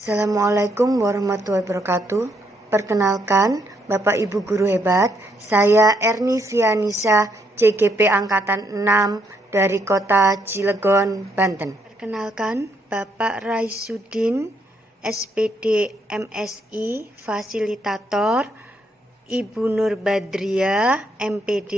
Assalamualaikum warahmatullahi wabarakatuh. Perkenalkan, Bapak Ibu Guru hebat, saya Erni Vianisa, CGP Angkatan 6 dari Kota Cilegon, Banten. Perkenalkan, Bapak Raisudin, SPD MSI, Fasilitator, Ibu Nur Badriah, MPD,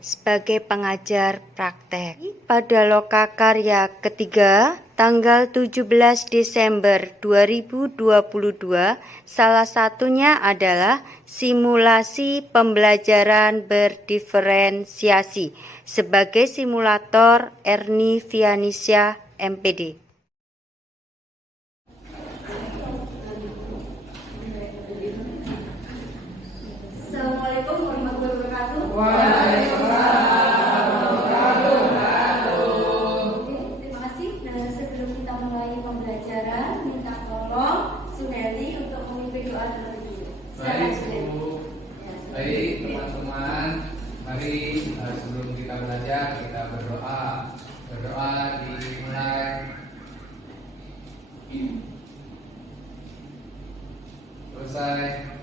sebagai pengajar praktek. Pada lokakarya ketiga, tanggal 17 Desember 2022, salah satunya adalah simulasi pembelajaran berdiferensiasi sebagai simulator Erni Vianisa, MPD. Assalamualaikum warahmatullahi wabarakatuh. Waalaikumsalam warahmatullahi wabarakatuh. Terima kasih. Sebelum kita mulai pembelajaran, minta tolong Suneli untuk memimpin doa terlebih dulu. Baik, Bu. Baik, teman-teman. Mari sebelum kita belajar, kita berdoa. Berdoa dimulai. Selesai.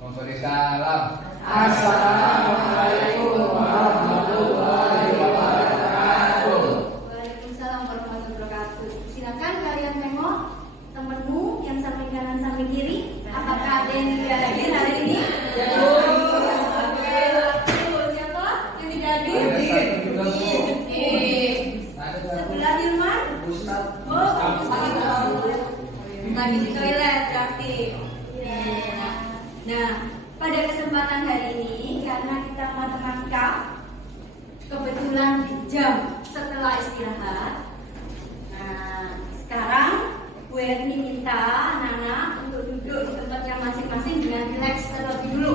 Memberi salam. Assalamualaikum warahmatullahi wabarakatuh. Waalaikumsalam warahmatullahi wabarakatuh. Silakan kalian tengok temanmu yang samping kanan samping kiri. Apakah ada yang tidak hadir hari ini? Oke, siapa yang tidak hadir? Sebelah Hilman? Oh, lagi di toilet berarti. Nah, pada kesempatan hari ini karena kita matematika kebetulan di jam setelah istirahat. Nah, sekarang Bu Erni minta anak-anak untuk duduk di tempatnya masing-masing dengan rileks terlebih dulu.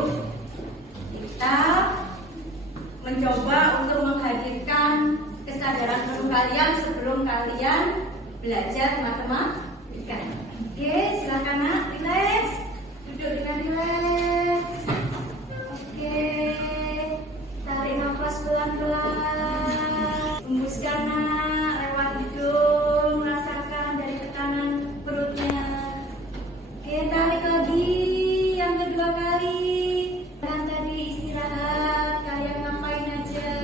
Kita mencoba untuk menghadirkan kesadaran penuh kalian sebelum kalian belajar matematika. Oke, silakan nak, rileks. Duduk dengan rileks. Oke, tarik nafas pelan-pelan. Hembuskan nak lewat hidung, rasakan dari tekanan perutnya. Oke, tarik lagi yang kedua kali. Kan tadi istirahat, kalian ngapain aja?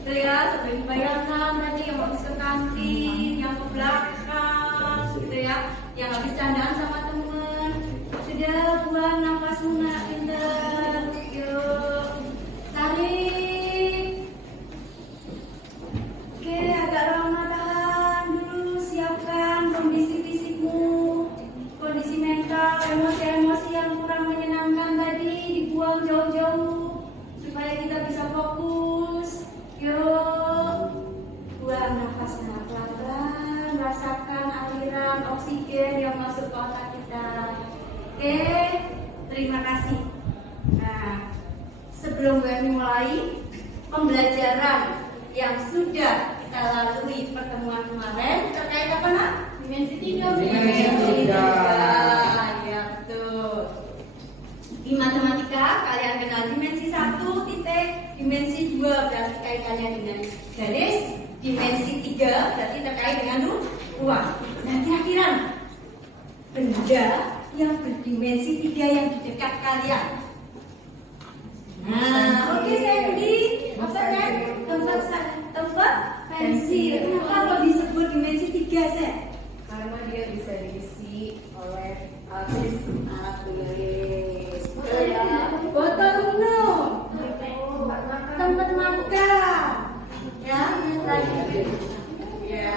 Tuh ya, sampai dibayangkan tadi yang habis ke kantin, yang ke belakang, gitu ya, yang habis candaan sama temen. Sudah, buang nafasmu nak, pintar. Yuk, tarik. Oke, agak lama tahan dulu. Siapkan kondisi fisikmu, kondisi mental, emosi-emosi yang kurang menyenangkan tadi dibuang jauh-jauh supaya kita bisa fokus. Yuk, buang nafasnya pelan-pelan. Rasakan aliran oksigen yang masuk ke otak kita. Oke, terima kasih. Nah, sebelum kami mulai pembelajaran yang sudah kita lalui pertemuan kemarin terkait apa nak? Dimensi 3. Dimensi 3. Ya, betul. Di matematika kalian kenal dimensi 1 titik, dimensi 2 berarti kaitannya dengan garis, dimensi 3 berarti terkait dengan ruang. Nah, kira-kira benda yang berdimensi 3 yang di dekat kalian. Nah, oke, Sandy. Apa kan? Tempat pensil. Kenapa kok disebut dimensi 3, Sen? Karena dia bisa diisi oleh alat tulis. Botol minum. Tempat makan. Ya, ya.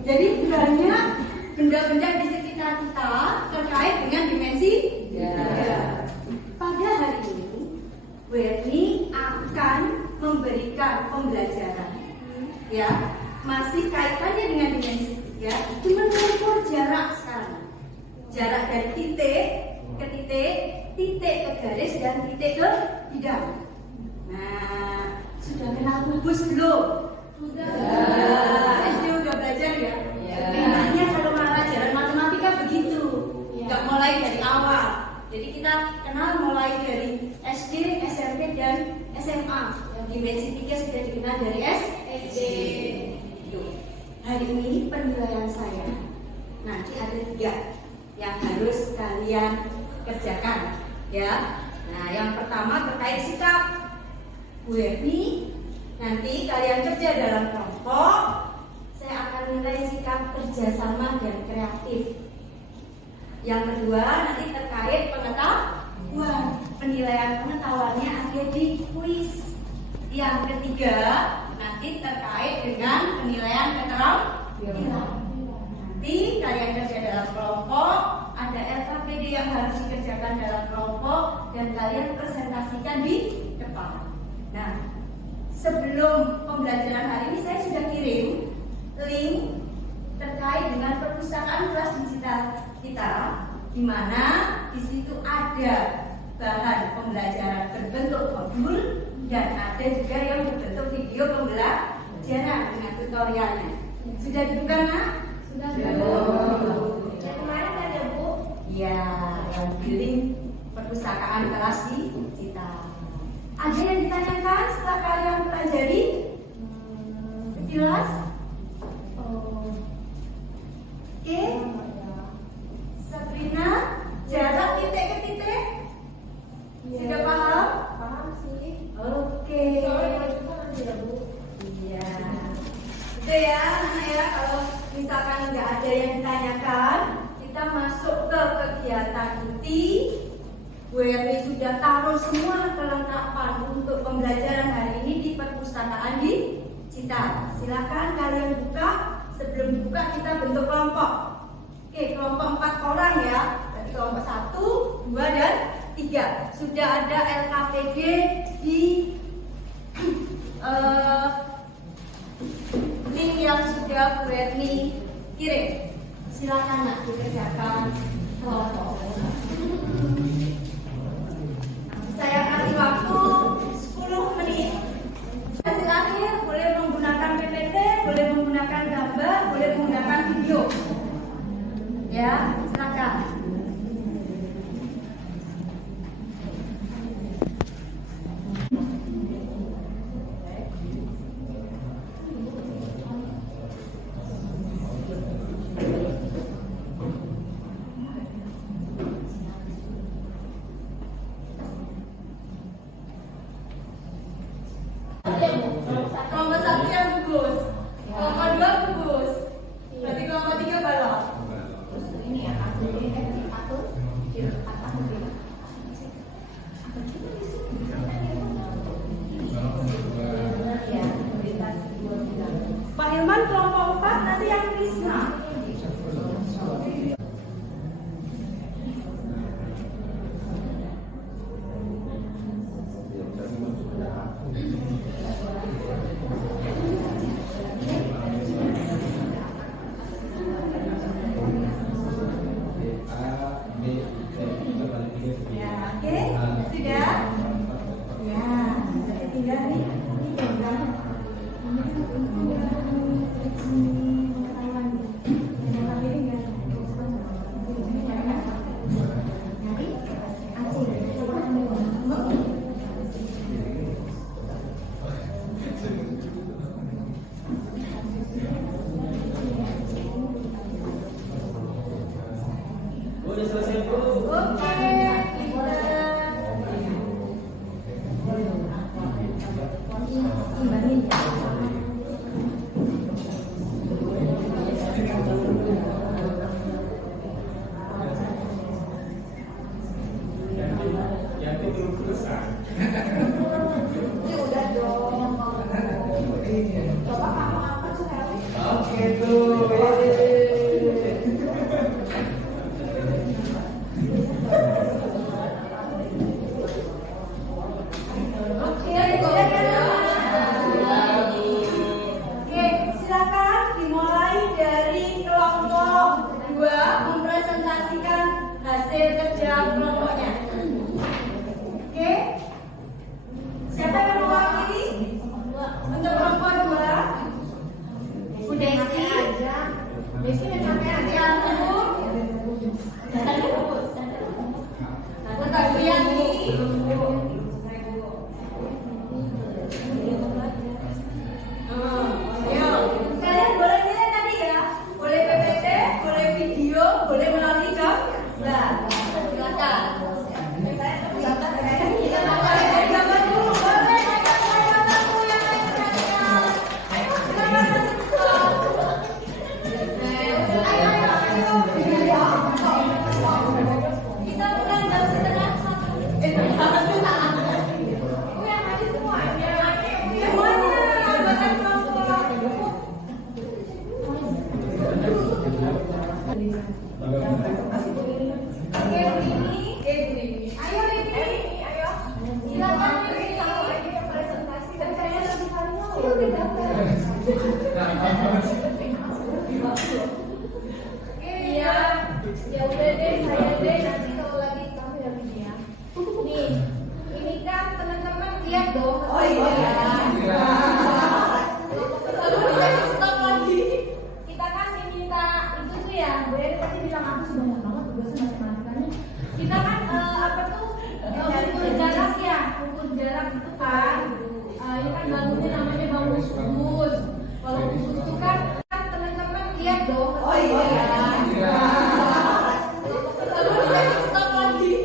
Jadi banyak benda-benda di sekitar kita terkait dengan dimensi 3. Pada hari ini, Werni akan memberikan pembelajaran, ya, masih kaitannya dengan dimensi 3, cuma mengukur jarak sekarang. Jarak dari titik ke titik, titik ke garis dan titik ke bidang. Nah, sudah kenal kubus belum? Sudah. SD udah belajar ya? Enaknya kalau pelajaran matematika begitu, nggak mulai dari awal. Jadi kita kenal mulai dari SD, SMP, dan SMA. Yang dimensi 3 sudah dikenal dari SD. Hari ini penilaian saya nanti ada 3 yang harus kalian kerjakan, ya. Nah, yang pertama terkait sikap. Bu Erni, nanti kalian kerja dalam kelompok. Saya akan nilai sikap kerjasama dan kreatif. Yang kedua nanti terkait pengetahuan. Penilaian pengetahuannya ada di kuis. Yang ketiga nanti terkait dengan penilaian keterampilan. Nanti kalian kerja dalam kelompok, ada LKPD yang harus dikerjakan dalam kelompok dan kalian presentasikan di depan. Nah, sebelum pembelajaran hari ini saya sudah kirim link terkait dengan perpustakaan kelas digital kita, di mana di situ ada bahan pembelajaran berbentuk modul dan ada juga yang berbentuk video pembelajaran dengan tutorialnya. Sudah dibuka, Nak? Sudah. Yang kemarin ada, Bu? Ya, yang di link perpustakaan kelas digital. Ada yang ditanyakan setelah kalian pelajari? Sekilas? Oke. Sabrina, jarak titik ke titik? Sudah paham? Paham sih. Oke. Soalnya itu kan ada, Bu. Iya. Itu ya, Nana ya. Kalau misalkan nggak ada yang ditanyakan, kita masuk ke kegiatan inti. Bu Erni sudah taruh semua kelengkapan untuk pembelajaran hari ini di perpustakaan digital. Silakan kalian buka. Sebelum dibuka kita bentuk kelompok. Oke, kelompok 4 orang ya. Berarti kelompok 1, 2, dan 3. Sudah ada LKPD di link yang sudah Bu Erni kirim. Silakan Nak dikerjakan kelompok. Saya kasih waktu 10 menit. Hasil akhir boleh menggunakan PPT, boleh menggunakan gambar, boleh menggunakan video. Ya, silakan. Kelompok 1 yang gugus, kelompok 2 gugus, berarti kelompok 3 balok. Ini ya, ini atur di atas mobil. Pak Hilman kelompok 4 nanti yang Krisna. Ya, oke, sudah. Ya, berarti tinggal nih. Ini pegang. Udah selesai, Bu. Oke, imbangin ya. Yang itu belum selesai. Ini udah dong. Coba kamu angkat sekali. Oke tuh. Oke, sudah kan? Masih Bu Rini. Oke, Bu Rini. Bu Rini. Ayo Rini. Ayo. Silakan Rini. Kalau lagi yang presentasi dan saya lebih kali mau. Iya, ya udah deh, saya deh nanti kalau lagi kamu ya dia. Nih, ini kan teman-teman lihat dong. Oh iya. Aduh, dikasih stop lagi. Kita kan diminta itu tuh ya, Bu Eri pasti bilang aku sudah banyak banget tugasnya matematikanya. Kita kan apa tuh ukur jarak ya, ukur jarak itu kan. Ini kan bangunnya namanya bangun kubus. Kalau kubus itu kan teman-teman lihat dong. Oh iya. Aduh, dikasih stop lagi.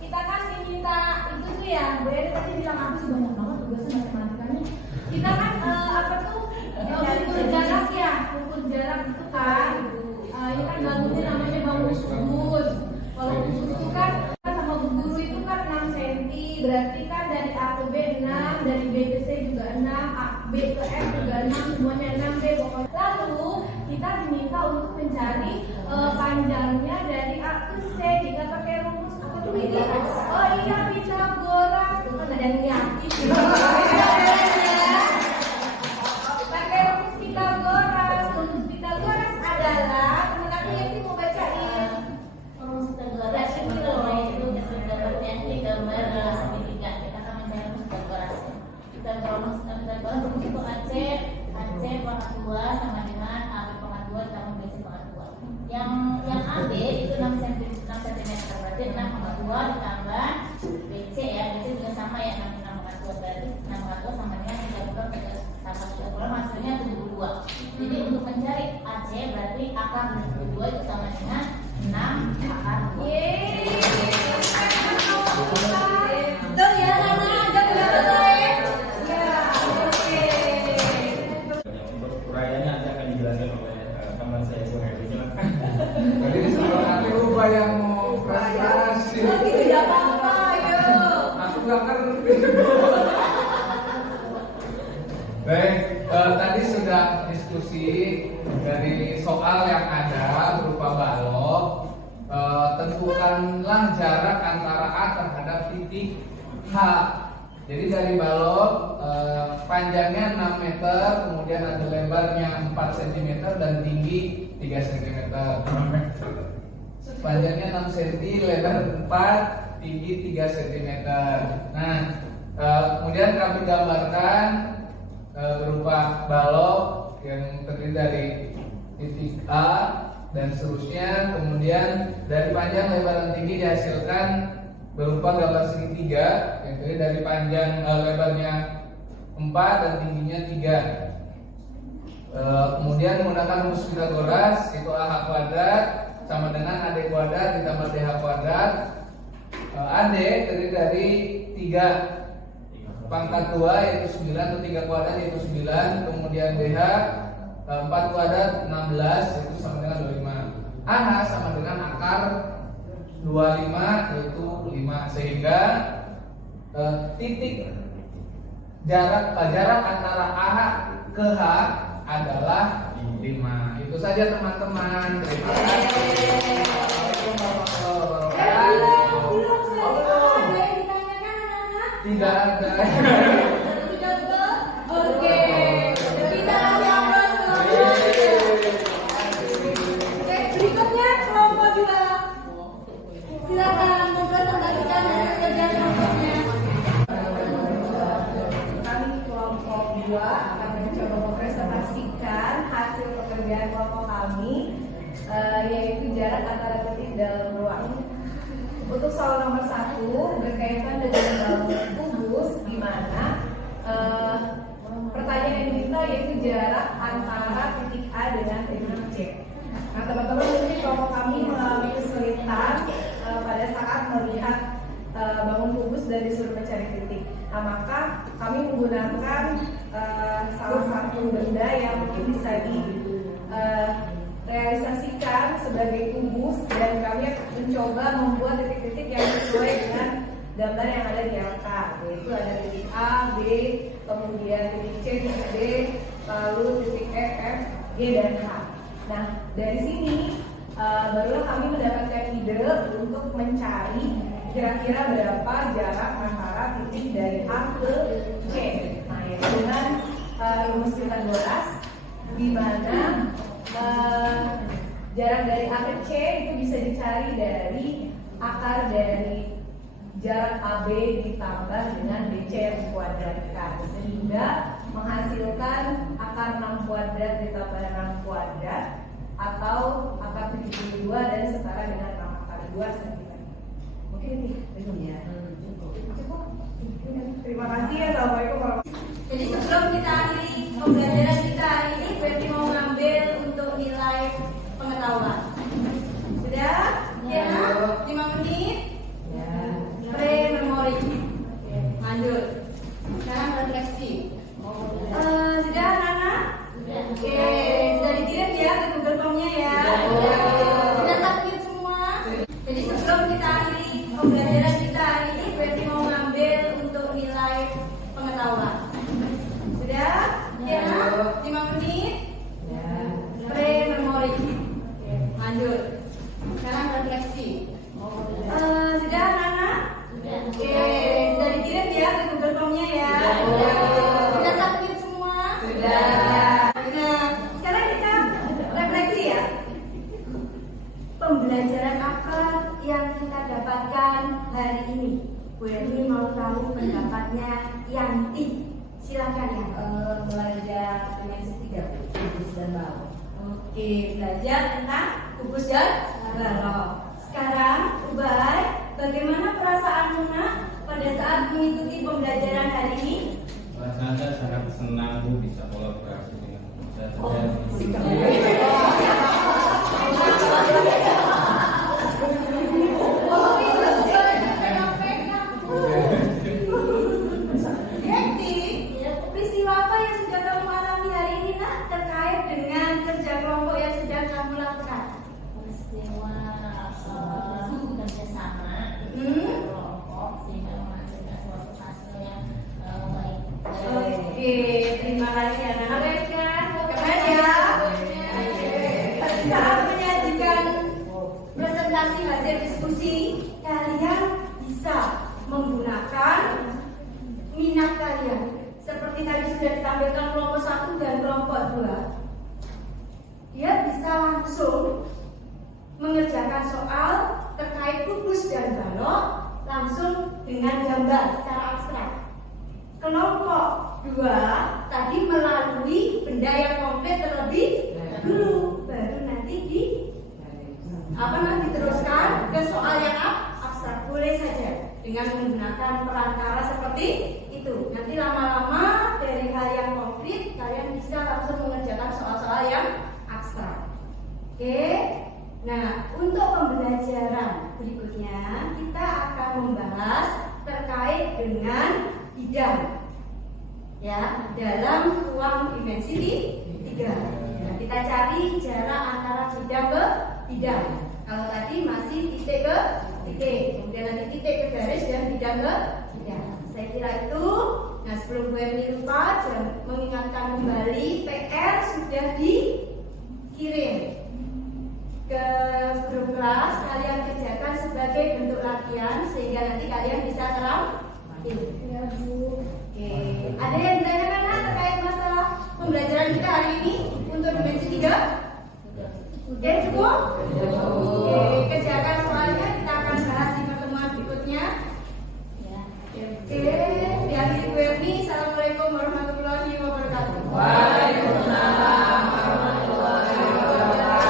Kita kan diminta itu tuh ya, Bu Eri pasti bilang aku sudah banyak banget tugasnya matematikanya. Kita kan apa tuh ukur jarak ya, ukur jarak itu kan. Ini kan bangunnya namanya bangun kubus. Kalau kubus itu kan sama bu guru itu kan 6 cm, berarti kan dari A ke B 6, dari B ke C juga 6, B ke F juga 6, semuanya 6 deh pokoknya. Lalu kita diminta untuk mencari panjangnya dari A ke C jika pakai rumus apa tuh ini? Oh iya, Pythagoras. Itu kan ada yang nyakin. Pakai rumus Pythagoras. Rumus Pythagoras adalah teman aku yang mau bacain. Rumus Pythagoras itu kalau itu bisa dapatnya di gambar segitiga. Kita akan mencari rumus Pythagoras. Kita rumus Pythagoras itu AC pangkat 2 sama dengan AB pangkat 2 tambah BC pangkat 2. Yang AB itu 6 cm berarti 6,2 ditambah BC ya. BC juga sama ya 6,2 berarti 6,2 sama dengan 3 tambah 30 hasilnya 72. Jadi untuk mencari AC berarti akar 72 itu sama dengan 6 akar 2. Yeay. Betul ya, Nana? Ada pendapat lain? Ya, oke. Untuk uraiannya nanti akan dijelaskan oleh teman saya Suhaili. Silakan. Jadi sebelum nanti lupa yang mau presentasi. Oh, gitu, tidak apa-apa, ayo. Aku nggak ngerti. Baik, tadi sudah diskusi dari soal yang ada berupa balok. Tentukanlah jarak antara A terhadap titik H. Jadi dari balok panjangnya 6 meter, kemudian ada lebarnya 4 cm dan tinggi 3 cm. Panjangnya 6 cm, lebar 4, tinggi 3 cm. Nah, kemudian kami gambarkan berupa balok yang terdiri dari titik A dan seterusnya. Kemudian dari panjang, lebar, dan tinggi dihasilkan berupa gambar segitiga yang terdiri dari panjang lebarnya 4 dan tingginya 3. Kemudian menggunakan rumus Pythagoras itu AH kuadrat sama dengan AD kuadrat ditambah DH kuadrat. AD terdiri dari 3 pangkat 2 yaitu 9 atau 3 kuadrat yaitu 9. Kemudian DH 4 kuadrat 16 yaitu sama dengan 25. AH sama dengan akar 25 yaitu 5, sehingga titik jarak antara AH ke H adalah 5. Itu saja teman-teman. Terima kasih. Belum. Ada yang ditanyakan anak-anak? Tidak ada. Tidak betul? Oke. Kita kasih aplaus semuanya. Oke, berikutnya kelompok 2. Silakan mempresentasikan hasil kerjaan kelompoknya. Kami kelompok 2 akan mencoba mempresentasikan hasil pekerjaan kelompok kami, yaitu jarak antara titik dalam ruang. Untuk soal nomor 1 berkaitan dengan bangun kubus, di mana pertanyaan yang diminta yaitu jarak antara titik A dengan titik C. Nah, teman-teman, mungkin kelompok kami mengalami kesulitan pada saat melihat bangun kubus dan disuruh mencari titik. Nah, maka kami menggunakan salah satu benda yang mungkin bisa realisasikan sebagai kubus, dan kami mencoba membuat titik-titik yang sesuai dengan gambar yang ada di angka, yaitu ada titik A, B, kemudian titik C, titik D, lalu titik E, F, G, dan H. Nah, dari sini barulah kami mendapatkan ide untuk mencari kira-kira berapa jarak antara titik dari A ke C. Nah, ya, dengan rumus Pythagoras, di mana jarak dari A ke C itu bisa dicari dari akar dari jarak AB ditambah dengan BC yang dikuadratkan, sehingga menghasilkan akar 6 kuadrat ditambah 6 kuadrat atau akar 72 dan setara dengan 6 akar 2 cm. Mungkin ini belum ya? Cukup. Terima kasih ya. Assalamualaikum warahmatullahi wabarakatuh. Jadi sebelum kita akhiri pembelajaran kita hari ini, berarti mau ngambil untuk nilai pengetahuan. Sudah? Ya? 5 menit? Pre-memori. Lanjut. Sekarang refleksi. Sudah anak-anak? Oke, sudah dikirim ya ke Google Form-nya ya? Sudah submit semua? Jadi sebelum kita akhiri pembelajaran kita hari ini, berarti mau ngambil untuk nilai pengetahuan. Sudah? Ya? 5 menit? Pre-memori. Lanjut. Sekarang refleksi. Sudah anak-anak? Oke, sudah dikirim ya ke Google Form-nya ya? Sudah submit semua? Sudah. Nah, sekarang kita refleksi ya. Pembelajaran apa yang kita dapatkan hari ini? Bu Erni mau tahu pendapatnya Yanti. Silakan ya. Belajar dimensi 3, kubus dan balok. Oke, belajar tentang kubus dan balok. Sekarang, Ubay, bagaimana perasaanmu nak pada saat mengikuti pembelajaran hari ini? Saya sangat senang Bu bisa kolaborasi dengan Yanti, peristiwa apa yang sudah kamu alami hari ini nak terkait dengan kerja kelompok yang sudah kamu lakukan? Peristiwa kerjasama kelompok sehingga menghasilkan suatu hasil yang baik. Oke, terima kasih anak-anak. Keren ya. Saat menyajikan presentasi hasil diskusi, kalian bisa menggunakan minat kalian. Seperti tadi sudah ditampilkan kelompok 1 dan kelompok 2. Dia bisa langsung mengerjakan soal terkait kubus dan balok langsung dengan gambar secara abstrak. Kelompok 2 tadi melalui benda yang konkret terlebih dulu, baru nanti diteruskan ke soal yang abstrak. Boleh saja dengan menggunakan perantara seperti itu. Nanti lama-lama dari hal yang konkret kalian bisa langsung mengerjakan soal-soal yang abstrak. Oke. Nah, untuk pembelajaran berikutnya kita akan membahas terkait dengan bidang ya dalam ruang dimensi 3. Nah, kita cari jarak antara bidang ke bidang. Kalau tadi masih titik ke titik, kemudian nanti titik ke garis dan bidang ke bidang. Saya kira itu. Nah, sebelum Bu Erni lupa, jangan mengingatkan kembali PR sudah dikirim ke grup kelas, kalian kerjakan sebagai bentuk latihan sehingga nanti kalian bisa terampil. Ya Bu. Oke, ada yang ditanyakan nak terkait masalah pembelajaran kita hari ini untuk dimensi 3? Oke, cukup? Oke, kerjakan soalnya, kita akan bahas di pertemuan berikutnya. Oke, diakhiri Bu Erni. Assalamualaikum warahmatullahi wabarakatuh. Waalaikumsalam warahmatullahi wabarakatuh.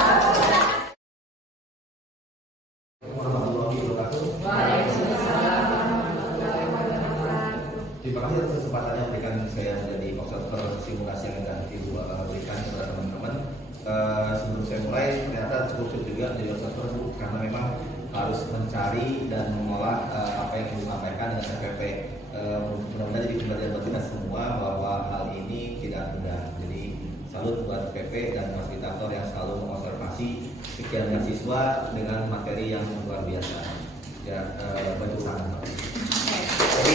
Terima kasih atas kesempatan yang diberikan saya menjadi observer simulasi yang akan Ibu berikan kepada teman-teman. Sebelum saya mulai, ternyata cukup sulit juga menjadi observer Bu, karena memang harus mencari dan mengolah apa yang Ibu sampaikan dengan TPP. Mudah-mudahan jadi pembelajaran buat kita semua bahwa hal ini tidak mudah. Jadi salut buat TPP dan fasilitator yang selalu mengobservasi sekian banyak siswa dengan materi yang luar biasa. Ya, bantu tangan. Jadi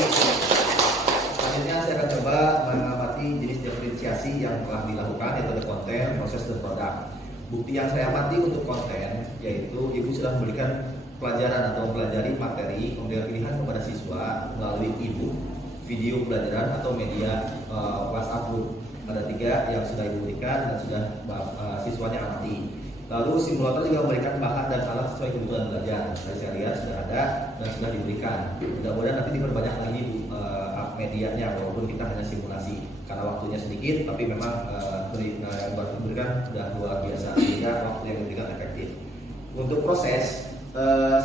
selanjutnya saya akan coba mengamati jenis diferensiasi yang telah dilakukan, yaitu ada konten, proses, dan produk. Bukti yang saya amati untuk konten yaitu ibu sudah memberikan pelajaran atau mempelajari materi pemberian pilihan kepada siswa melalui e-book, video pelajaran atau media WhatsApp group. Ada 3 yang sudah ibu berikan dan sudah siswanya amati. Lalu simulator juga memberikan bahan dan alat sesuai kebutuhan belajar. Dari saya lihat sudah ada dan sudah diberikan. Mudah-mudahan nanti diperbanyak lagi medianya walaupun kita hanya simulasi karena waktunya sedikit, tapi memang diberikan sudah luar biasa sehingga waktu yang diberikan efektif. Untuk proses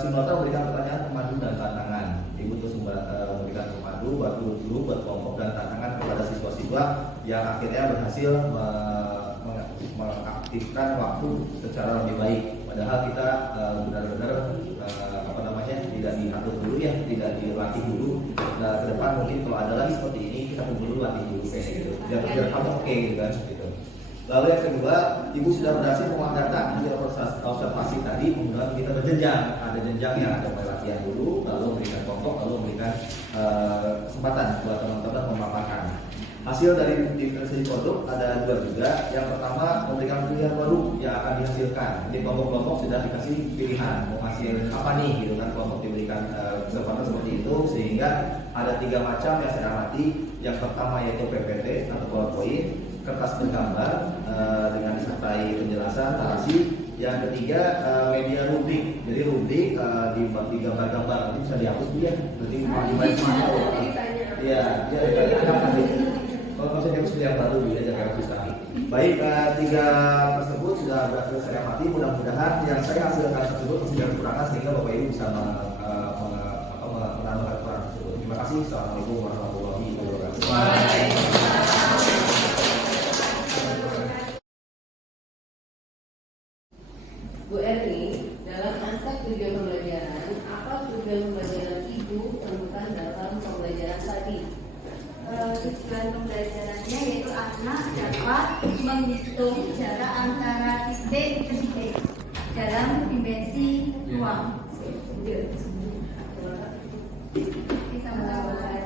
simulator memberikan pertanyaan pemandu dan tantangan. Ibu terus memberikan pemandu buat guru-guru, buat kelompok dan tantangan kepada siswa-siswa yang akhirnya berhasil mengaktifkan waktu secara lebih baik. Padahal kita benar-benar tidak diatur dulu ya, tidak dilatih dulu. Nah, ke depan mungkin kalau ada lagi seperti ini kita dulu latih dulu kayak gitu. Biar kamu oke gitu kan. Gitu. Lalu yang kedua, ibu sudah berhasil mengolah data di observasi tadi menggunakan kita berjenjang. Ada jenjangnya, ada mulai latihan dulu, lalu memberikan kelompok, lalu memberikan kesempatan buat teman-teman memaparkan. Hasil dari diferensiasi produk ada 2 juga. Yang pertama memberikan pilihan produk yang akan dihasilkan. Jadi kelompok-kelompok sudah dikasih pilihan mau hasil apa nih gitu kan, kelompok diberikan kesempatan seperti itu sehingga ada 3 macam yang saya amati. Yang pertama yaitu PPT atau PowerPoint, kertas bergambar dengan disertai penjelasan narasi. Yang ketiga media rubrik. Jadi rubrik dibuat di gambar-gambar nanti bisa dihapus dia. Berarti mau dibayar mana? Iya, kalau misalnya harus yang baru dia jaga susah. Baik, 3 tersebut sudah berhasil saya amati. Mudah-mudahan yang saya hasilkan tersebut masih ada kekurangan sehingga Bapak Ibu bisa menambah kekurangan tersebut. Terima kasih. Assalamualaikum warahmatullahi wabarakatuh. Bu Erni, dalam aspek tujuan pembelajaran, apa tujuan pembelajaran Ibu temukan dalam pembelajaran tadi? Tujuan pembelajarannya yaitu anak dapat menghitung jarak antara titik ke titik dalam dimensi ruang.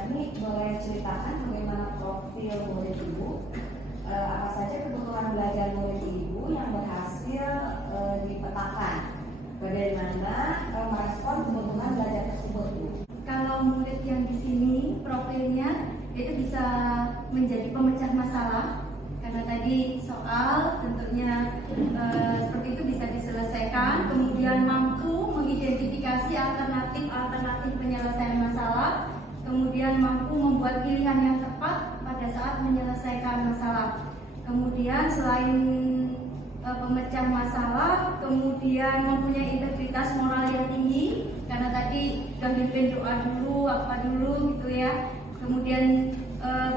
Ini boleh ceritakan bagaimana profil murid Ibu, apa saja kebutuhan belajar murid Ibu yang berhasil dipetakan, bagaimana merespon kebutuhan belajar tersebut, Bu? Kalau murid yang di sini profilnya itu bisa menjadi pemecah masalah karena tadi soal tentunya seperti itu bisa diselesaikan, kemudian mampu mengidentifikasi alternatif penyelesaian masalah, kemudian mampu membuat pilihan yang tepat pada saat menyelesaikan masalah. Kemudian selain pemecah masalah, kemudian mempunyai integritas moral yang tinggi karena tadi pimpin doa dulu, apa dulu gitu ya. Kemudian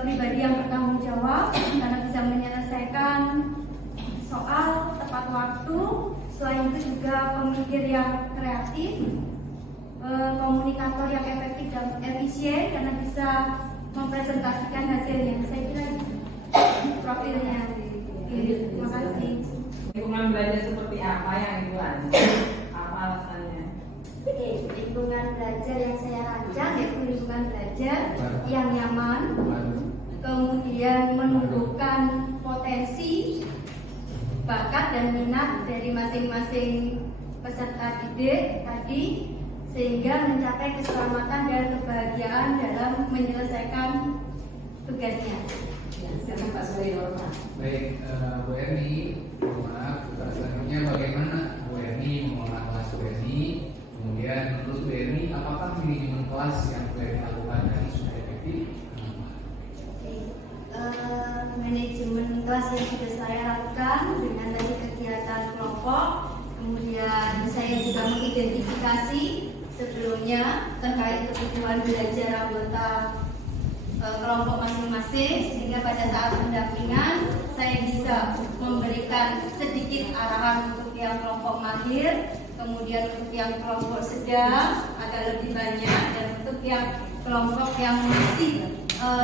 pribadi yang bertanggung jawab karena bisa menyelesaikan soal tepat waktu. Selain itu juga pemikir yang kreatif, komunikator yang efektif dan efisien karena bisa mempresentasikan hasilnya. Saya kira profilnya. Terima kasih. Lingkungan belajar seperti apa yang Ibu rancang? Apa alasannya? Lingkungan belajar yang saya rancang yaitu lingkungan belajar yang nyaman, kemudian menumbuhkan potensi, bakat dan minat dari masing-masing peserta didik tadi sehingga mencapai keselamatan dan kebahagiaan dalam menyelesaikan tugasnya. Silakan Pak Sulidono. Baik, Bu Erni, maaf, selanjutnya bagaimana Bu Erni mengolah kelas Bu Erni? Kemudian menurut Bu Erni, apakah manajemen kelas yang Bu Erni lakukan tadi sudah efektif? Manajemen kelas yang sudah saya lakukan dengan tadi kegiatan kelompok, kemudian saya juga mengidentifikasi sebelumnya terkait kebutuhan belajar anggota kelompok masing-masing sehingga pada saat pendampingan saya bisa memberikan sedikit arahan untuk yang kelompok mahir, kemudian untuk yang kelompok sedang agak lebih banyak, dan untuk yang kelompok yang masih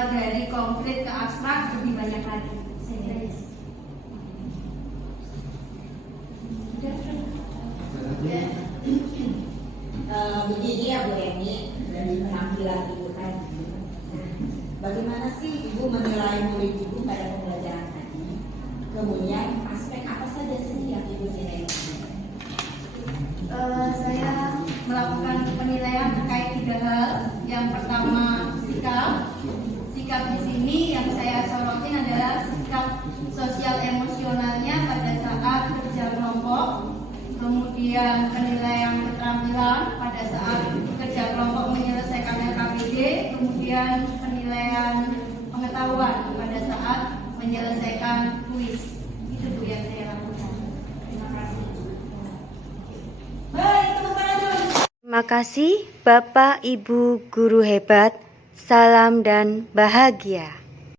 dari konkret ke abstrak lebih banyak lagi. Begini ya Bu Eni, dari penampilan Ibu tadi, bagaimana sih Ibu menilai murid Ibu pada pembelajaran tadi? Kemudian aspek apa saja sih yang Ibu melakukan penilaian terkait 3 hal. Yang pertama sikap. Sikap di sini yang saya sorotin adalah sikap sosial emosionalnya pada saat kerja kelompok. Kemudian penilaian keterampilan pada saat kerja kelompok menyelesaikan LKPD. Kemudian penilaian pengetahuan pada saat menyelesaikan kuis. Itu Bu yang saya lakukan. Terima kasih. Baik, tepuk tangan dulu. Terima kasih Bapak Ibu guru hebat. Salam dan bahagia.